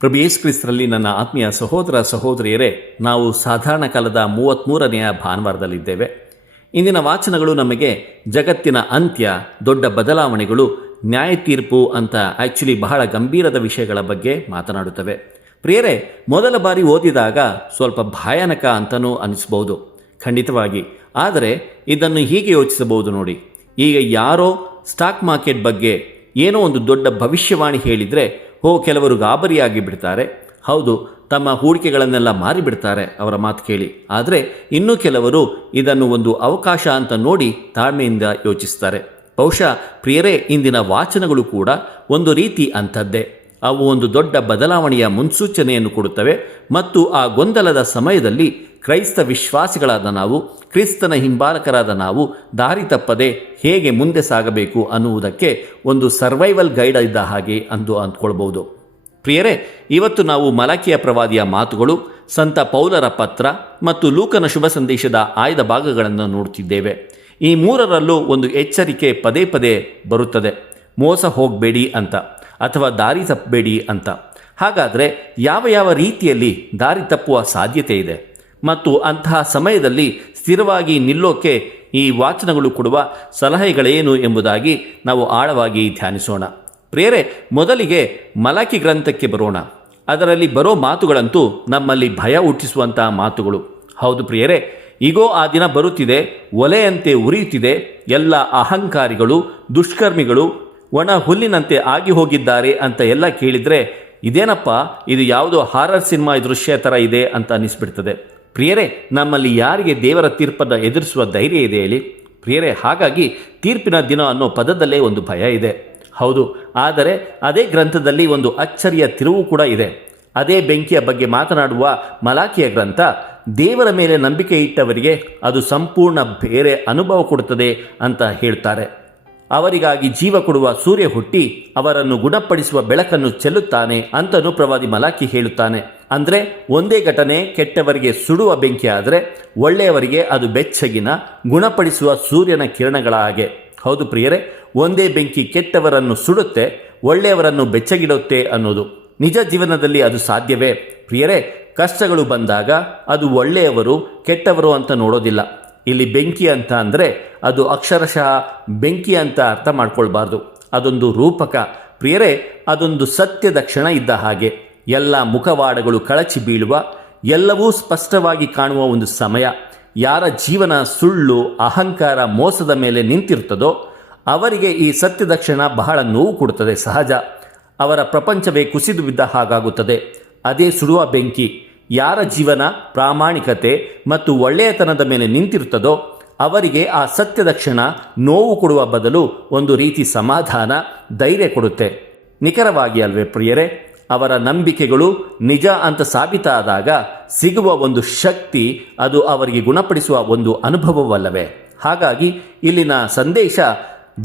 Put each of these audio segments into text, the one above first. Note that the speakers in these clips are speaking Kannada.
ಪ್ರಭು ಯೇಸು ಕ್ರಿಸ್ತರಲ್ಲಿ ನನ್ನ ಆತ್ಮೀಯ ಸಹೋದರ ಸಹೋದರಿಯರೇ, ನಾವು ಸಾಧಾರಣ ಕಾಲದ 33ನೆಯ ಭಾನುವಾರದಲ್ಲಿದ್ದೇವೆ. ಇಂದಿನ ವಾಚನಗಳು ನಮಗೆ ಜಗತ್ತಿನ ಅಂತ್ಯ, ದೊಡ್ಡ ಬದಲಾವಣೆಗಳು, ನ್ಯಾಯ ತೀರ್ಪು ಅಂತ ಬಹಳ ಗಂಭೀರದ ವಿಷಯಗಳ ಬಗ್ಗೆ ಮಾತನಾಡುತ್ತವೆ. ಪ್ರಿಯರೇ, ಮೊದಲ ಬಾರಿ ಓದಿದಾಗ ಸ್ವಲ್ಪ ಭಯಾನಕ ಅಂತಲೂ ಅನಿಸ್ಬೋದು, ಖಂಡಿತವಾಗಿ. ಆದರೆ ಇದನ್ನು ಹೀಗೆ ಯೋಚಿಸಬಹುದು ನೋಡಿ. ಈಗ ಯಾರೋ ಸ್ಟಾಕ್ ಮಾರ್ಕೆಟ್ ಬಗ್ಗೆ ಏನೋ ಒಂದು ದೊಡ್ಡ ಭವಿಷ್ಯವಾಣಿ ಹೇಳಿದರೆ ಕೆಲವರು ಗಾಬರಿಯಾಗಿ ಬಿಡ್ತಾರೆ. ಹೌದು, ತಮ್ಮ ಹೂಡಿಕೆಗಳನ್ನೆಲ್ಲ ಮಾರಿಬಿಡ್ತಾರೆ ಅವರ ಮಾತು ಕೇಳಿ. ಆದರೆ ಇನ್ನೂ ಕೆಲವರು ಇದನ್ನು ಒಂದು ಅವಕಾಶ ಅಂತ ನೋಡಿ ತಾಳ್ಮೆಯಿಂದ ಯೋಚಿಸ್ತಾರೆ. ಬಹುಶಃ ಪ್ರಿಯರೇ, ಇಂದಿನ ವಾಚನಗಳು ಕೂಡ ಒಂದು ರೀತಿ ಅಂಥದ್ದೇ. ಅವು ಒಂದು ದೊಡ್ಡ ಬದಲಾವಣೆಯ ಮುನ್ಸೂಚನೆಯನ್ನು ಕೊಡುತ್ತವೆ ಮತ್ತು ಆ ಗೊಂದಲದ ಸಮಯದಲ್ಲಿ ಕ್ರೈಸ್ತ ವಿಶ್ವಾಸಿಗಳಾದ ನಾವು, ಕ್ರಿಸ್ತನ ಹಿಂಬಾಲಕರಾದ ನಾವು ದಾರಿ ತಪ್ಪದೆ ಹೇಗೆ ಮುಂದೆ ಸಾಗಬೇಕು ಅನ್ನುವುದಕ್ಕೆ ಒಂದು ಸರ್ವೈವಲ್ ಗೈಡ್ ಇದ್ದ ಹಾಗೆ ಅಂದ್ಕೊಳ್ಬಹುದು. ಪ್ರಿಯರೇ, ಇವತ್ತು ನಾವು ಮಲಾಕಿಯ ಪ್ರವಾದಿಯ ಮಾತುಗಳು, ಸಂತ ಪೌಲರ ಪತ್ರ ಮತ್ತು ಲೂಕನ ಶುಭ ಸಂದೇಶದ ಆಯ್ದ ಭಾಗಗಳನ್ನು ನೋಡುತ್ತಿದ್ದೇವೆ. ಈ ಮೂರರಲ್ಲೂ ಒಂದು ಎಚ್ಚರಿಕೆ ಪದೇ ಪದೇ ಬರುತ್ತದೆ: ಮೋಸ ಹೋಗಬೇಡಿ ಅಂತ, ಅಥವಾ ದಾರಿ ತಪ್ಪಬೇಡಿ ಅಂತ. ಹಾಗಾದರೆ ಯಾವ ರೀತಿಯಲ್ಲಿ ದಾರಿ ತಪ್ಪುವ ಸಾಧ್ಯತೆ ಇದೆ ಮತ್ತು ಅಂತಹ ಸಮಯದಲ್ಲಿ ಸ್ಥಿರವಾಗಿ ನಿಲ್ಲೋಕೆ ಈ ವಾಚನಗಳು ಕೊಡುವ ಸಲಹೆಗಳೇನು ಎಂಬುದಾಗಿ ನಾವು ಆಳವಾಗಿ ಧ್ಯಾನಿಸೋಣ. ಪ್ರಿಯರೇ, ಮೊದಲಿಗೆ ಮಲಾಕಿ ಗ್ರಂಥಕ್ಕೆ ಬರೋಣ. ಅದರಲ್ಲಿ ಬರೋ ಮಾತುಗಳಂತೂ ನಮ್ಮಲ್ಲಿ ಭಯ ಹುಟ್ಟಿಸುವಂತಹ ಮಾತುಗಳು. ಹೌದು ಪ್ರಿಯರೇ, ಈಗೋ ಆ ದಿನ ಬರುತ್ತಿದೆ, ಒಲೆಯಂತೆ ಉರಿಯುತ್ತಿದೆ, ಎಲ್ಲ ಅಹಂಕಾರಿಗಳು, ದುಷ್ಕರ್ಮಿಗಳು ಒಣ ಹುಲ್ಲಿನಂತೆ ಆಗಿ ಹೋಗಿದ್ದಾರೆ ಅಂತ ಎಲ್ಲ ಕೇಳಿದರೆ ಇದೇನಪ್ಪ, ಇದು ಯಾವುದೋ ಹಾರರ್ ಸಿನಿಮಾ ದೃಶ್ಯ ಥರ ಇದೆ ಅಂತ ಅನಿಸ್ಬಿಡ್ತದೆ. ಪ್ರಿಯರೇ, ನಮ್ಮಲ್ಲಿ ಯಾರಿಗೆ ದೇವರ ತೀರ್ಪನ್ನು ಎದುರಿಸುವ ಧೈರ್ಯ ಇದೆ ಹೇಳಿ? ಪ್ರಿಯರೇ, ಹಾಗಾಗಿ ತೀರ್ಪಿನ ದಿನ ಅನ್ನೋ ಪದದಲ್ಲೇ ಒಂದು ಭಯ ಇದೆ. ಹೌದು, ಆದರೆ ಅದೇ ಗ್ರಂಥದಲ್ಲಿ ಒಂದು ಅಚ್ಚರಿಯ ತಿರುವು ಕೂಡ ಇದೆ. ಅದೇ ಬೆಂಕಿಯ ಬಗ್ಗೆ ಮಾತನಾಡುವ ಮಲಾಕಿಯ ಗ್ರಂಥ ದೇವರ ಮೇಲೆ ನಂಬಿಕೆ ಇಟ್ಟವರಿಗೆ ಅದು ಸಂಪೂರ್ಣ ಬೇರೆ ಅನುಭವ ಕೊಡುತ್ತದೆ ಅಂತ ಹೇಳ್ತಾರೆ. ಅವರಿಗಾಗಿ ಜೀವ ಕೊಡುವ ಸೂರ್ಯ ಹುಟ್ಟಿ ಅವರನ್ನು ಗುಣಪಡಿಸುವ ಬೆಳಕನ್ನು ಚೆಲ್ಲುತ್ತಾನೆ ಅಂತಲೂ ಪ್ರವಾದಿ ಮಲಾಕಿ ಹೇಳುತ್ತಾನೆ. ಅಂದರೆ ಒಂದೇ ಘಟನೆ ಕೆಟ್ಟವರಿಗೆ ಸುಡುವ ಬೆಂಕಿ ಆದರೆ ಒಳ್ಳೆಯವರಿಗೆ ಅದು ಬೆಚ್ಚಗಿನ ಗುಣಪಡಿಸುವ ಸೂರ್ಯನ ಕಿರಣಗಳ ಹಾಗೆ. ಹೌದು ಪ್ರಿಯರೇ, ಒಂದೇ ಬೆಂಕಿ ಕೆಟ್ಟವರನ್ನು ಸುಡುತ್ತೆ, ಒಳ್ಳೆಯವರನ್ನು ಬೆಚ್ಚಗಿಡುತ್ತೆ ಅನ್ನೋದು ನಿಜ ಜೀವನದಲ್ಲಿ ಅದು ಸಾಧ್ಯವೇ? ಪ್ರಿಯರೇ, ಕಷ್ಟಗಳು ಬಂದಾಗ ಅದು ಒಳ್ಳೆಯವರು ಕೆಟ್ಟವರು ಅಂತ ನೋಡೋದಿಲ್ಲ. ಇಲ್ಲಿ ಬೆಂಕಿ ಅಂತ ಅಂದರೆ ಅದು ಅಕ್ಷರಶಃ ಬೆಂಕಿ ಅಂತ ಅರ್ಥ ಮಾಡ್ಕೊಳ್ಬಾರ್ದು. ಅದೊಂದು ರೂಪಕ. ಪ್ರಿಯರೇ, ಅದೊಂದು ಸತ್ಯದ ಕ್ಷಣ ಇದ್ದ ಹಾಗೆ. ಎಲ್ಲ ಮುಖವಾಡಗಳು ಕಳಚಿ ಬೀಳುವ, ಎಲ್ಲವೂ ಸ್ಪಷ್ಟವಾಗಿ ಕಾಣುವ ಒಂದು ಸಮಯ. ಯಾರ ಜೀವನ ಸುಳ್ಳು, ಅಹಂಕಾರ, ಮೋಸದ ಮೇಲೆ ನಿಂತಿರ್ತದೋ ಅವರಿಗೆ ಈ ಸತ್ಯದ ಕ್ಷಣ ಬಹಳ ನೋವು ಕೊಡುತ್ತದೆ. ಸಹಜ, ಅವರ ಪ್ರಪಂಚವೇ ಕುಸಿದು ಬಿದ್ದ ಹಾಗಾಗುತ್ತದೆ. ಅದೇ ಸುಡುವ ಬೆಂಕಿ. ಯಾರ ಜೀವನ ಪ್ರಾಮಾಣಿಕತೆ ಮತ್ತು ಒಳ್ಳೆಯತನದ ಮೇಲೆ ನಿಂತಿರುತ್ತದೋ ಅವರಿಗೆ ಆ ಸತ್ಯದ ಕ್ಷಣ ನೋವು ಕೊಡುವ ಬದಲು ಒಂದು ರೀತಿ ಸಮಾಧಾನ, ಧೈರ್ಯ ಕೊಡುತ್ತೆ. ನಿಖರವಾಗಿ ಅಲ್ವೇ ಪ್ರಿಯರೇ? ಅವರ ನಂಬಿಕೆಗಳು ನಿಜ ಅಂತ ಸಾಬೀತಾದಾಗ ಸಿಗುವ ಒಂದು ಶಕ್ತಿ, ಅದು ಅವರಿಗೆ ಗುಣಪಡಿಸುವ ಒಂದು ಅನುಭವವಲ್ಲವೇ? ಹಾಗಾಗಿ ಇಲ್ಲಿನ ಸಂದೇಶ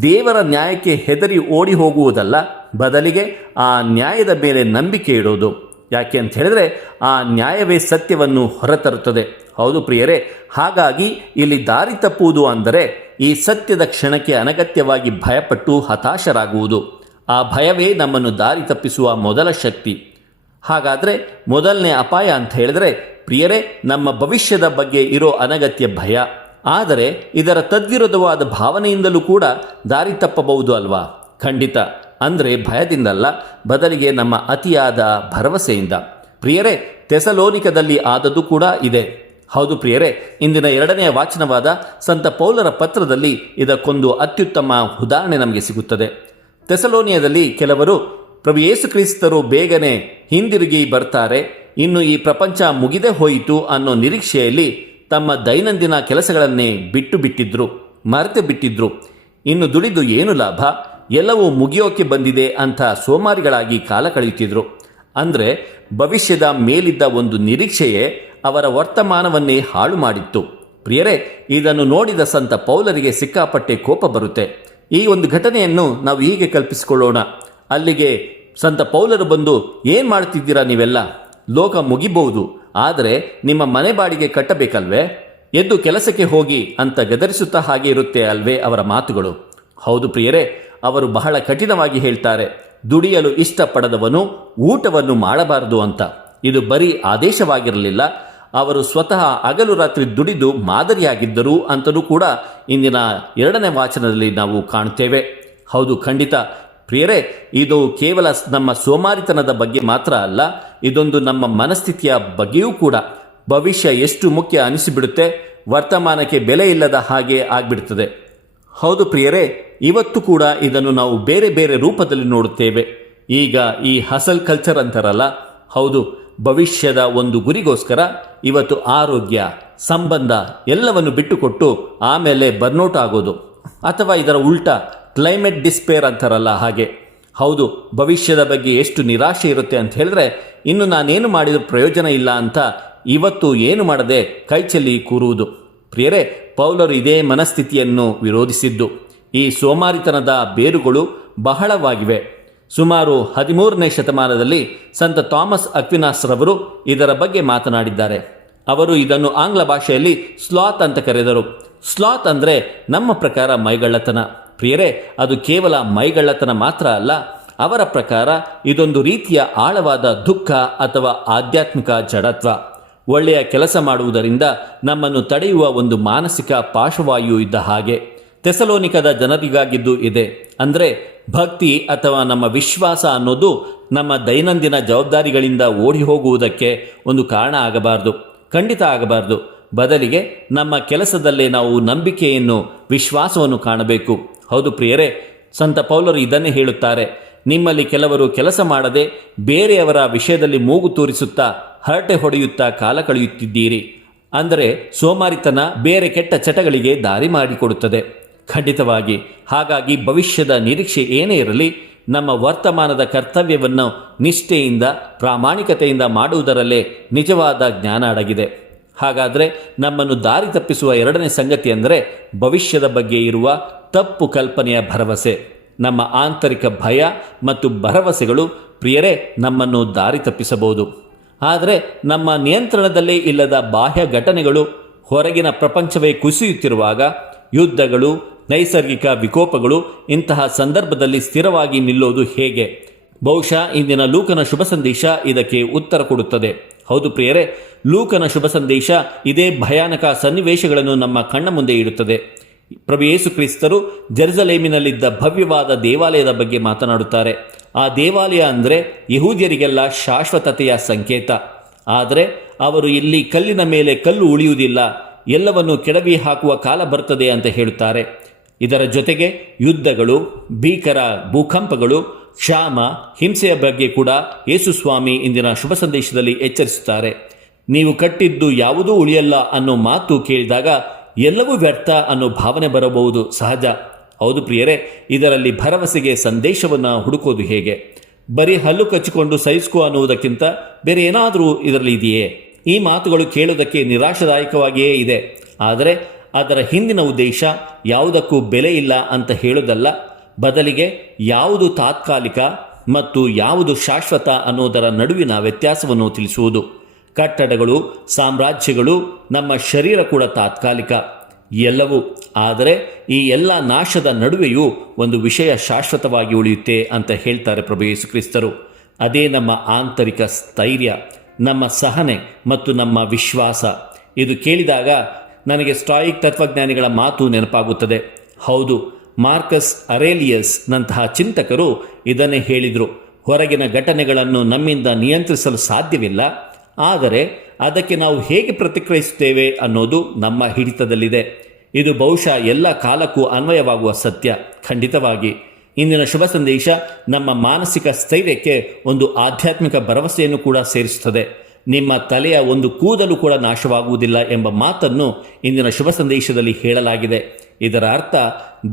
ದೇವರ ನ್ಯಾಯಕ್ಕೆ ಹೆದರಿ ಓಡಿ ಹೋಗುವುದಲ್ಲ, ಬದಲಿಗೆ ಆ ನ್ಯಾಯದ ಮೇಲೆ ನಂಬಿಕೆ ಇಡೋದು. ಯಾಕೆ ಅಂತ ಹೇಳಿದ್ರೆ ಆ ನ್ಯಾಯವೇ ಸತ್ಯವನ್ನು ಹೊರತರುತ್ತದೆ. ಹೌದು ಪ್ರಿಯರೇ, ಹಾಗಾಗಿ ಇಲ್ಲಿ ದಾರಿ ತಪ್ಪುವುದು ಅಂದರೆ ಈ ಸತ್ಯದ ಕ್ಷಣಕ್ಕೆ ಅನಗತ್ಯವಾಗಿ ಭಯಪಟ್ಟು ಹತಾಶರಾಗುವುದು. ಆ ಭಯವೇ ನಮ್ಮನ್ನು ದಾರಿ ತಪ್ಪಿಸುವ ಮೊದಲ ಶಕ್ತಿ. ಹಾಗಾದರೆ ಮೊದಲನೇ ಅಪಾಯ ಅಂತ ಹೇಳಿದ್ರೆ ಪ್ರಿಯರೇ, ನಮ್ಮ ಭವಿಷ್ಯದ ಬಗ್ಗೆ ಇರೋ ಅನಗತ್ಯ ಭಯ. ಆದರೆ ಇದರ ತದ್ವಿರುದ್ಧವಾದ ಭಾವನೆಯಿಂದಲೂ ಕೂಡ ದಾರಿ ತಪ್ಪಬಹುದು ಅಲ್ವಾ? ಖಂಡಿತ. ಅಂದರೆ ಭಯದಿಂದಲ್ಲ, ಬದಲಿಗೆ ನಮ್ಮ ಅತಿಯಾದ ಭರವಸೆಯಿಂದ. ಪ್ರಿಯರೇ, ಥೆಸಲೋನಿಕದಲ್ಲಿ ಆದದ್ದು ಕೂಡ ಇದೆ. ಹೌದು ಪ್ರಿಯರೇ, ಇಂದಿನ 2ನೇ ವಾಚನವಾದ ಸಂತ ಪೌಲರ ಪತ್ರದಲ್ಲಿ ಇದಕ್ಕೊಂದು ಅತ್ಯುತ್ತಮ ಉದಾಹರಣೆ ನಮಗೆ ಸಿಗುತ್ತದೆ. ಥೆಸಲೋನಿಯದಲ್ಲಿ ಕೆಲವರು ಪ್ರಭು ಯೇಸು ಕ್ರಿಸ್ತರು ಬೇಗನೆ ಹಿಂದಿರುಗಿ ಬರ್ತಾರೆ, ಇನ್ನು ಈ ಪ್ರಪಂಚ ಮುಗಿದೇ ಹೋಯಿತು ಅನ್ನೋ ನಿರೀಕ್ಷೆಯಲ್ಲಿ ತಮ್ಮ ದೈನಂದಿನ ಕೆಲಸಗಳನ್ನೇ ಬಿಟ್ಟಿದ್ರು, ಮರೆತು ಬಿಟ್ಟಿದ್ರು. ಇನ್ನು ದುಡಿದು ಏನು ಲಾಭ, ಎಲ್ಲವೂ ಮುಗಿಯೋಕೆ ಬಂದಿದೆ ಅಂತ ಸೋಮಾರಿಗಳಾಗಿ ಕಾಲ ಕಳೆಯುತ್ತಿದ್ರು. ಅಂದರೆ ಭವಿಷ್ಯದ ಮೇಲಿದ್ದ ಒಂದು ನಿರೀಕ್ಷೆಯೇ ಅವರ ವರ್ತಮಾನವನ್ನೇ ಹಾಳು ಮಾಡಿತ್ತು. ಪ್ರಿಯರೇ, ಇದನ್ನು ನೋಡಿದ ಸಂತ ಪೌಲರಿಗೆ ಸಿಕ್ಕಾಪಟ್ಟೆ ಕೋಪ ಬರುತ್ತೆ. ಈ ಒಂದು ಘಟನೆಯನ್ನು ನಾವು ಹೀಗೆ ಕಲ್ಪಿಸಿಕೊಳ್ಳೋಣ. ಅಲ್ಲಿಗೆ ಸಂತ ಪೌಲರು ಬಂದು, ಏನು ಮಾಡ್ತಿದ್ದೀರಾ ನೀವೆಲ್ಲ? ಲೋಕ ಮುಗಿಬಹುದು, ಆದರೆ ನಿಮ್ಮ ಮನೆ ಬಾಡಿಗೆ ಕಟ್ಟಬೇಕಲ್ವೇ? ಎದ್ದು ಕೆಲಸಕ್ಕೆ ಹೋಗಿ ಅಂತ ಗದರಿಸುತ್ತಾ ಹಾಗೆ ಇರುತ್ತೆ ಅಲ್ವೇ ಅವರ ಮಾತುಗಳು? ಹೌದು ಪ್ರಿಯರೇ, ಅವರು ಬಹಳ ಕಠಿಣವಾಗಿ ಹೇಳ್ತಾರೆ, ದುಡಿಯಲು ಇಷ್ಟಪಡದವನು ಊಟವನ್ನು ಮಾಡಬಾರದು ಅಂತ. ಇದು ಬರೀ ಆದೇಶವಾಗಿರಲಿಲ್ಲ, ಅವರು ಸ್ವತಃ ಹಗಲು ರಾತ್ರಿ ದುಡಿದು ಮಾದರಿಯಾಗಿದ್ದರು ಅಂತಲೂ ಕೂಡ ಇಂದಿನ 2ನೇ ವಾಚನದಲ್ಲಿ ನಾವು ಕಾಣುತ್ತೇವೆ. ಹೌದು, ಖಂಡಿತ ಪ್ರಿಯರೇ, ಇದು ಕೇವಲ ನಮ್ಮ ಸೋಮಾರಿತನದ ಬಗ್ಗೆ ಮಾತ್ರ ಅಲ್ಲ, ಇದೊಂದು ನಮ್ಮ ಮನಸ್ಥಿತಿಯ ಬಗ್ಗೆಯೂ ಕೂಡ. ಭವಿಷ್ಯ ಎಷ್ಟು ಮುಖ್ಯ ಅನಿಸಿಬಿಡುತ್ತೆ, ವರ್ತಮಾನಕ್ಕೆ ಬೆಲೆ ಇಲ್ಲದ ಹಾಗೆ ಆಗಿಬಿಡ್ತದೆ. ಹೌದು ಪ್ರಿಯರೇ, ಇವತ್ತು ಕೂಡ ಇದನ್ನು ನಾವು ಬೇರೆ ಬೇರೆ ರೂಪದಲ್ಲಿ ನೋಡುತ್ತೇವೆ. ಈಗ ಈ ಹಸಲ್ ಕಲ್ಚರ್ ಅಂತಾರಲ್ಲ, ಹೌದು, ಭವಿಷ್ಯದ ಒಂದು ಗುರಿಗೋಸ್ಕರ ಇವತ್ತು ಆರೋಗ್ಯ, ಸಂಬಂಧ ಎಲ್ಲವನ್ನು ಬಿಟ್ಟುಕೊಟ್ಟು ಆಮೇಲೆ ಬರ್ನೌಟ್ ಆಗೋದು, ಅಥವಾ ಇದರ ಉಲ್ಟಾ ಕ್ಲೈಮೇಟ್ ಡಿಸ್ಪೇರ್ ಅಂತಾರಲ್ಲ ಹಾಗೆ. ಹೌದು, ಭವಿಷ್ಯದ ಬಗ್ಗೆ ಎಷ್ಟು ನಿರಾಶೆ ಇರುತ್ತೆ ಅಂತ ಹೇಳಿದ್ರೆ, ಇನ್ನು ನಾನೇನು ಮಾಡಿದ ಪ್ರಯೋಜನ ಇಲ್ಲ ಅಂತ ಇವತ್ತು ಏನು ಮಾಡದೆ ಕೈಚೆಲ್ಲಿ ಕೂರುವುದು. ಪ್ರಿಯರೇ, ಪೌಲರು ಇದೇ ಮನಸ್ಥಿತಿಯನ್ನು ವಿರೋಧಿಸಿದ್ದು. ಈ ಸೋಮಾರಿತನದ ಬೇರುಗಳು ಬಹಳವಾಗಿವೆ. ಸುಮಾರು 13ನೇ ಶತಮಾನದಲ್ಲಿ ಸಂತ ಥಾಮಸ್ ಅಕ್ವಿನಾಸ್ ರವರು ಇದರ ಬಗ್ಗೆ ಮಾತನಾಡಿದ್ದಾರೆ. ಅವರು ಇದನ್ನು ಆಂಗ್ಲ ಭಾಷೆಯಲ್ಲಿ ಸ್ಲಾತ್ ಅಂತ ಕರೆದರು. ಸ್ಲಾತ್ ಅಂದರೆ ನಮ್ಮ ಪ್ರಕಾರ ಮೈಗಳ್ಳತನ. ಪ್ರಿಯರೇ, ಅದು ಕೇವಲ ಮೈಗಳ್ಳತನ ಮಾತ್ರ ಅಲ್ಲ, ಅವರ ಪ್ರಕಾರ ಇದೊಂದು ರೀತಿಯ ಆಳವಾದ ದುಃಖ ಅಥವಾ ಆಧ್ಯಾತ್ಮಿಕ ಜಡತ್ವ. ಒಳ್ಳೆಯ ಕೆಲಸ ಮಾಡುವುದರಿಂದ ನಮ್ಮನ್ನು ತಡೆಯುವ ಒಂದು ಮಾನಸಿಕ ಪಾರ್ಶ್ವವಾಯು ಇದ್ದ ಹಾಗೆ ಥೆಸಲೋನಿಕದ ಜನರಿಗಾಗಿದ್ದು ಇದೆ. ಅಂದರೆ ಭಕ್ತಿ ಅಥವಾ ನಮ್ಮ ವಿಶ್ವಾಸ ಅನ್ನೋದು ನಮ್ಮ ದೈನಂದಿನ ಜವಾಬ್ದಾರಿಗಳಿಂದ ಓಡಿ ಹೋಗುವುದಕ್ಕೆ ಒಂದು ಕಾರಣ ಆಗಬಾರ್ದು, ಖಂಡಿತ ಆಗಬಾರ್ದು. ಬದಲಿಗೆ ನಮ್ಮ ಕೆಲಸದಲ್ಲೇ ನಾವು ನಂಬಿಕೆಯನ್ನು, ವಿಶ್ವಾಸವನ್ನು ಕಾಣಬೇಕು. ಹೌದು ಪ್ರಿಯರೇ, ಸಂತ ಪೌಲರು ಇದನ್ನೇ ಹೇಳುತ್ತಾರೆ, ನಿಮ್ಮಲ್ಲಿ ಕೆಲವರು ಕೆಲಸ ಮಾಡದೆ ಬೇರೆಯವರ ವಿಷಯದಲ್ಲಿ ಮೂಗು ತೂರಿಸುತ್ತಾ ಹರಟೆ ಹೊಡೆಯುತ್ತಾ ಕಾಲ ಕಳೆಯುತ್ತಿದ್ದೀರಿ. ಅಂದರೆ ಸೋಮಾರಿತನ ಬೇರೆ ಕೆಟ್ಟ ಚಟಗಳಿಗೆ ದಾರಿ ಮಾಡಿಕೊಡುತ್ತದೆ. ಖಂಡಿತವಾಗಿ. ಹಾಗಾಗಿ ಭವಿಷ್ಯದ ನಿರೀಕ್ಷೆ ಏನೇ ಇರಲಿ, ನಮ್ಮ ವರ್ತಮಾನದ ಕರ್ತವ್ಯವನ್ನು ನಿಷ್ಠೆಯಿಂದ, ಪ್ರಾಮಾಣಿಕತೆಯಿಂದ ಮಾಡುವುದರಲ್ಲೇ ನಿಜವಾದ ಜ್ಞಾನ ಅಡಗಿದೆ. ಹಾಗಾದರೆ ನಮ್ಮನ್ನು ದಾರಿ ತಪ್ಪಿಸುವ 2ನೇ ಸಂಗತಿ ಅಂದರೆ ಭವಿಷ್ಯದ ಬಗ್ಗೆ ಇರುವ ತಪ್ಪು ಕಲ್ಪನೆಯ ಭರವಸೆ. ನಮ್ಮ ಆಂತರಿಕ ಭಯ ಮತ್ತು ಭರವಸೆಗಳು ಪ್ರಿಯರೇ ನಮ್ಮನ್ನು ದಾರಿ ತಪ್ಪಿಸಬಹುದು. ಆದರೆ ನಮ್ಮ ನಿಯಂತ್ರಣದಲ್ಲೇ ಇಲ್ಲದ ಬಾಹ್ಯ ಘಟನೆಗಳು, ಹೊರಗಿನ ಪ್ರಪಂಚವೇ ಕುಸಿಯುತ್ತಿರುವಾಗ, ಯುದ್ಧಗಳು, ನೈಸರ್ಗಿಕ ವಿಕೋಪಗಳು, ಇಂತಹ ಸಂದರ್ಭದಲ್ಲಿ ಸ್ಥಿರವಾಗಿ ನಿಲ್ಲೋದು ಹೇಗೆ? ಬಹುಶಃ ಇಂದಿನ ಲೂಕನ ಶುಭ ಸಂದೇಶ ಇದಕ್ಕೆ ಉತ್ತರ ಕೊಡುತ್ತದೆ. ಹೌದು ಪ್ರಿಯರೇ, ಲೂಕನ ಶುಭ ಸಂದೇಶ ಇದೇ ಭಯಾನಕ ಸನ್ನಿವೇಶಗಳನ್ನು ನಮ್ಮ ಕಣ್ಣ ಮುಂದೆ ಇಡುತ್ತದೆ. ಪ್ರಭು ಯೇಸು ಕ್ರಿಸ್ತರು ಜೆರುಸಲೇಮಿನಲ್ಲಿದ್ದ ಭವ್ಯವಾದ ದೇವಾಲಯದ ಬಗ್ಗೆ ಮಾತನಾಡುತ್ತಾರೆ. ಆ ದೇವಾಲಯ ಅಂದರೆ ಯಹೂದ್ಯರಿಗೆಲ್ಲ ಶಾಶ್ವತತೆಯ ಸಂಕೇತ. ಆದರೆ ಅವರು ಇಲ್ಲಿ ಕಲ್ಲಿನ ಮೇಲೆ ಕಲ್ಲು ಉಳಿಯುವುದಿಲ್ಲ, ಎಲ್ಲವನ್ನು ಕೆಡವಿ ಹಾಕುವ ಕಾಲ ಬರ್ತದೆ ಅಂತ ಹೇಳುತ್ತಾರೆ. ಇದರ ಜೊತೆಗೆ ಯುದ್ಧಗಳು, ಭೀಕರ ಭೂಕಂಪಗಳು, ಕ್ಷಾಮ, ಹಿಂಸೆಯ ಬಗ್ಗೆ ಕೂಡ ಯೇಸು ಸ್ವಾಮಿ ಇಂದಿನ ಶುಭ ಸಂದೇಶದಲ್ಲಿ ಎಚ್ಚರಿಸುತ್ತಾರೆ. ನೀವು ಕಟ್ಟಿದ್ದು ಯಾವುದೂ ಉಳಿಯಲ್ಲ ಅನ್ನೋ ಮಾತು ಕೇಳಿದಾಗ ಎಲ್ಲವೂ ವ್ಯರ್ಥ ಅನ್ನೋ ಭಾವನೆ ಬರಬಹುದು, ಸಹಜ. ಹೌದು ಪ್ರಿಯರೇ, ಇದರಲ್ಲಿ ಭರವಸೆಗೆ ಸಂದೇಶವನ್ನು ಹುಡುಕೋದು ಹೇಗೆ? ಬರೀ ಹಲ್ಲು ಕಚ್ಚಿಕೊಂಡು ಸಹಿಸ್ಕೋ ಅನ್ನುವುದಕ್ಕಿಂತ ಬೇರೆ ಏನಾದರೂ ಇದರಲ್ಲಿ ಇದೆಯೇ? ಈ ಮಾತುಗಳು ಕೇಳೋದಕ್ಕೆ ನಿರಾಶಾದಾಯಕವಾಗಿಯೇ ಇದೆ. ಆದರೆ ಅದರ ಹಿಂದಿನ ಉದ್ದೇಶ ಯಾವುದಕ್ಕೂ ಬೆಲೆ ಇಲ್ಲ ಅಂತ ಹೇಳೋದಲ್ಲ, ಬದಲಿಗೆ ಯಾವುದು ತಾತ್ಕಾಲಿಕ ಮತ್ತು ಯಾವುದು ಶಾಶ್ವತ ಅನ್ನೋದರ ನಡುವಿನ ವ್ಯತ್ಯಾಸವನ್ನು ತಿಳಿಸುವುದು. ಕಟ್ಟಡಗಳು, ಸಾಮ್ರಾಜ್ಯಗಳು, ನಮ್ಮ ಶರೀರ ಕೂಡ ತಾತ್ಕಾಲಿಕ, ಎಲ್ಲವೂ. ಆದರೆ ಈ ಎಲ್ಲ ನಾಶದ ನಡುವೆಯೂ ಒಂದು ವಿಷಯ ಶಾಶ್ವತವಾಗಿ ಉಳಿಯುತ್ತೆ ಅಂತ ಹೇಳ್ತಾರೆ ಪ್ರಭು ಯೇಸು ಕ್ರಿಸ್ತರು. ಅದೇ ನಮ್ಮ ಆಂತರಿಕ ಸ್ಥೈರ್ಯ, ನಮ್ಮ ಸಹನೆ ಮತ್ತು ನಮ್ಮ ವಿಶ್ವಾಸ. ಇದು ಕೇಳಿದಾಗ ನನಗೆ ಸ್ಟಾಯಿಕ್ ತತ್ವಜ್ಞಾನಿಗಳ ಮಾತು ನೆನಪಾಗುತ್ತದೆ. ಹೌದು, ಮಾರ್ಕಸ್ ಅರೇಲಿಯಸ್ ನಂತಹ ಚಿಂತಕರು ಇದನ್ನೇ ಹೇಳಿದರು. ಹೊರಗಿನ ಘಟನೆಗಳನ್ನು ನಮ್ಮಿಂದ ನಿಯಂತ್ರಿಸಲು ಸಾಧ್ಯವಿಲ್ಲ, ಆದರೆ ಅದಕ್ಕೆ ನಾವು ಹೇಗೆ ಪ್ರತಿಕ್ರಿಯಿಸುತ್ತೇವೆ ಅನ್ನೋದು ನಮ್ಮ ಹಿಡಿತದಲ್ಲಿದೆ. ಇದು ಬಹುಶಃ ಎಲ್ಲ ಕಾಲಕ್ಕೂ ಅನ್ವಯವಾಗುವ ಸತ್ಯ. ಖಂಡಿತವಾಗಿ ಇಂದಿನ ಶುಭ ಸಂದೇಶ ನಮ್ಮ ಮಾನಸಿಕ ಸ್ಥೈರ್ಯಕ್ಕೆ ಒಂದು ಆಧ್ಯಾತ್ಮಿಕ ಭರವಸೆಯನ್ನು ಕೂಡ ಸೇರಿಸುತ್ತದೆ. ನಿಮ್ಮ ತಲೆಯ ಒಂದು ಕೂದಲು ಕೂಡ ನಾಶವಾಗುವುದಿಲ್ಲ ಎಂಬ ಮಾತನ್ನು ಇಂದಿನ ಶುಭ ಸಂದೇಶದಲ್ಲಿ ಹೇಳಲಾಗಿದೆ. ಇದರ ಅರ್ಥ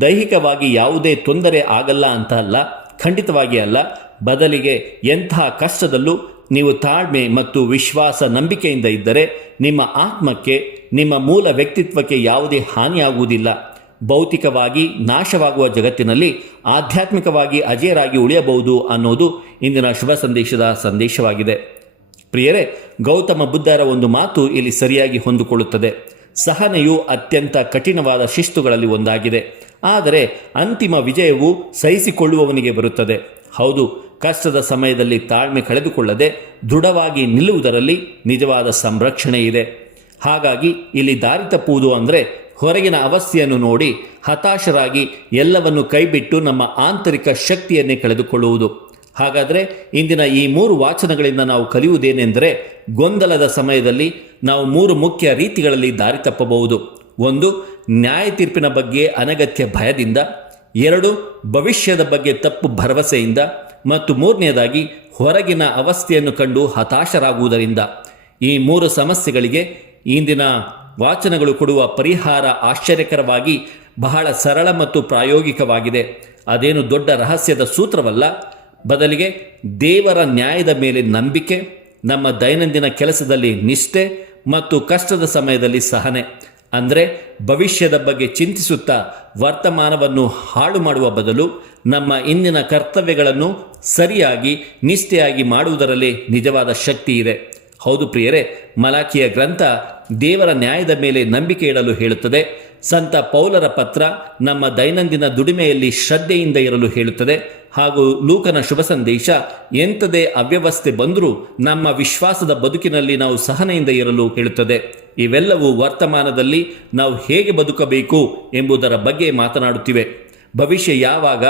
ದೈಹಿಕವಾಗಿ ಯಾವುದೇ ತೊಂದರೆ ಆಗಲ್ಲ ಅಂತ ಅಲ್ಲ, ಖಂಡಿತವಾಗಿ ಅಲ್ಲ. ಬದಲಿಗೆ ಎಂತಹ ಕಷ್ಟದಲ್ಲೂ ನೀವು ತಾಳ್ಮೆ ಮತ್ತು ವಿಶ್ವಾಸ, ನಂಬಿಕೆಯಿಂದ ಇದ್ದರೆ ನಿಮ್ಮ ಆತ್ಮಕ್ಕೆ, ನಿಮ್ಮ ಮೂಲ ವ್ಯಕ್ತಿತ್ವಕ್ಕೆ ಯಾವುದೇ ಹಾನಿಯಾಗುವುದಿಲ್ಲ. ಭೌತಿಕವಾಗಿ ನಾಶವಾಗುವ ಜಗತ್ತಿನಲ್ಲಿ ಆಧ್ಯಾತ್ಮಿಕವಾಗಿ ಅಜೇಯರಾಗಿ ಉಳಿಯಬಹುದು ಅನ್ನೋದು ಇಂದಿನ ಶುಭ ಸಂದೇಶದ ಸಂದೇಶವಾಗಿದೆ. ಪ್ರಿಯರೇ, ಗೌತಮ ಬುದ್ಧರ ಒಂದು ಮಾತು ಇಲ್ಲಿ ಸರಿಯಾಗಿ ಹೊಂದಿಕೊಳ್ಳುತ್ತದೆ. ಸಹನೆಯು ಅತ್ಯಂತ ಕಠಿಣವಾದ ಶಿಸ್ತುಗಳಲ್ಲಿ ಒಂದಾಗಿದೆ. ಆದರೆ ಅಂತಿಮ ವಿಜಯವು ಸಹಿಸಿಕೊಳ್ಳುವವನಿಗೆ ಬರುತ್ತದೆ. ಹೌದು, ಕಷ್ಟದ ಸಮಯದಲ್ಲಿ ತಾಳ್ಮೆ ಕಳೆದುಕೊಳ್ಳದೆ ದೃಢವಾಗಿ ನಿಲ್ಲುವುದರಲ್ಲಿ ನಿಜವಾದ ಸಂರಕ್ಷಣೆ ಇದೆ. ಹಾಗಾಗಿ ಇಲ್ಲಿ ದಾರಿ ತಪ್ಪುವುದು ಅಂದರೆ ಹೊರಗಿನ ಅವಸ್ಥೆಯನ್ನು ನೋಡಿ ಹತಾಶರಾಗಿ ಎಲ್ಲವನ್ನು ಕೈಬಿಟ್ಟು ನಮ್ಮ ಆಂತರಿಕ ಶಕ್ತಿಯನ್ನೇ ಕಳೆದುಕೊಳ್ಳುವುದು. ಹಾಗಾದರೆ ಇಂದಿನ ಈ 3 ವಾಚನಗಳಿಂದ ನಾವು ಕಲಿಯುವುದೇನೆಂದರೆ, ಗೊಂದಲದ ಸಮಯದಲ್ಲಿ ನಾವು 3 ಮುಖ್ಯ ರೀತಿಗಳಲ್ಲಿ ದಾರಿ ತಪ್ಪಬಹುದು. 1. ನ್ಯಾಯ ತೀರ್ಪಿನ ಬಗ್ಗೆ ಅನಗತ್ಯ ಭಯದಿಂದ. 2. ಭವಿಷ್ಯದ ಬಗ್ಗೆ ತಪ್ಪು ಭರವಸೆಯಿಂದ. ಮತ್ತು 3ನೇದಾಗಿ ಹೊರಗಿನ ಅವಸ್ಥೆಯನ್ನು ಕಂಡು ಹತಾಶರಾಗುವುದರಿಂದ. ಈ 3 ಸಮಸ್ಯೆಗಳಿಗೆ ಇಂದಿನ ವಾಚನಗಳು ಕೊಡುವ ಪರಿಹಾರ ಆಶ್ಚರ್ಯಕರವಾಗಿ ಬಹಳ ಸರಳ ಮತ್ತು ಪ್ರಾಯೋಗಿಕವಾಗಿದೆ. ಅದೇನು ದೊಡ್ಡ ರಹಸ್ಯದ ಸೂತ್ರವಲ್ಲ, ಬದಲಿಗೆ ದೇವರ ನ್ಯಾಯದ ಮೇಲೆ ನಂಬಿಕೆ, ನಮ್ಮ ದೈನಂದಿನ ಕೆಲಸದಲ್ಲಿ ನಿಷ್ಠೆ ಮತ್ತು ಕಷ್ಟದ ಸಮಯದಲ್ಲಿ ಸಹನೆ. ಅಂದರೆ ಭವಿಷ್ಯದ ಬಗ್ಗೆ ಚಿಂತಿಸುತ್ತಾ ವರ್ತಮಾನವನ್ನು ಹಾಳು ಮಾಡುವ ಬದಲು ನಮ್ಮ ಇಂದಿನ ಕರ್ತವ್ಯಗಳನ್ನು ಸರಿಯಾಗಿ ನಿಷ್ಠೆಯಾಗಿ ಮಾಡುವುದರಲ್ಲಿ ನಿಜವಾದ ಶಕ್ತಿ ಇದೆ. ಹೌದು ಪ್ರಿಯರೇ, ಮಲಾಕಿಯ ಗ್ರಂಥ ದೇವರ ನ್ಯಾಯದ ಮೇಲೆ ನಂಬಿಕೆ ಇಡಲು ಹೇಳುತ್ತದೆ. ಸಂತ ಪೌಲರ ಪತ್ರ ನಮ್ಮ ದೈನಂದಿನ ದುಡಿಮೆಯಲ್ಲಿ ಶ್ರದ್ಧೆಯಿಂದ ಇರಲು ಹೇಳುತ್ತದೆ. ಹಾಗೂ ಲೂಕನ ಶುಭ ಸಂದೇಶ ಎಂಥದೇ ಅವ್ಯವಸ್ಥೆ ಬಂದರೂ ನಮ್ಮ ವಿಶ್ವಾಸದ ಬದುಕಿನಲ್ಲಿ ನಾವು ಸಹನೆಯಿಂದ ಇರಲು ಹೇಳುತ್ತದೆ. ಇವೆಲ್ಲವೂ ವರ್ತಮಾನದಲ್ಲಿ ನಾವು ಹೇಗೆ ಬದುಕಬೇಕು ಎಂಬುದರ ಬಗ್ಗೆ ಮಾತನಾಡುತ್ತಿವೆ. ಭವಿಷ್ಯ ಯಾವಾಗ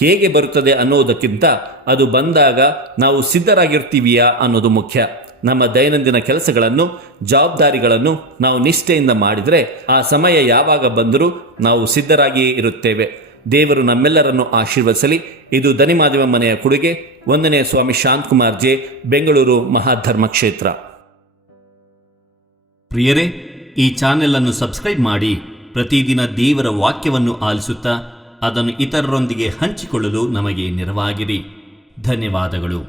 ಹೇಗೆ ಬರುತ್ತದೆ ಅನ್ನೋದಕ್ಕಿಂತ ಅದು ಬಂದಾಗ ನಾವು ಸಿದ್ಧರಾಗಿರ್ತೀವಿಯಾ ಅನ್ನೋದು ಮುಖ್ಯ. ನಮ್ಮ ದೈನಂದಿನ ಕೆಲಸಗಳನ್ನು, ಜವಾಬ್ದಾರಿಗಳನ್ನು ನಾವು ನಿಷ್ಠೆಯಿಂದ ಮಾಡಿದರೆ ಆ ಸಮಯ ಯಾವಾಗ ಬಂದರೂ ನಾವು ಸಿದ್ಧರಾಗಿಯೇ ಇರುತ್ತೇವೆ. ದೇವರು ನಮ್ಮೆಲ್ಲರನ್ನು ಆಶೀರ್ವದಿಸಲಿ. ಇದು ದನಿಮಾದಿವ ಮನೆಯ ಕೊಡುಗೆ. 1ನೇ ಸ್ವಾಮಿ ಶಾಂತಕುಮಾರ್ ಜೆ, ಬೆಂಗಳೂರು ಮಹಾಧರ್ಮ ಕ್ಷೇತ್ರ. ಪ್ರಿಯರೇ, ಈ ಚಾನೆಲ್ ಅನ್ನು ಸಬ್ಸ್ಕ್ರೈಬ್ ಮಾಡಿ ಪ್ರತಿದಿನ ದೇವರ ವಾಕ್ಯವನ್ನು ಆಲಿಸುತ್ತಾ ಅದನ್ನು ಇತರರೊಂದಿಗೆ ಹಂಚಿಕೊಳ್ಳಲು ನಮಗೆ ನೆರವಾಗಿರಿ. ಧನ್ಯವಾದಗಳು.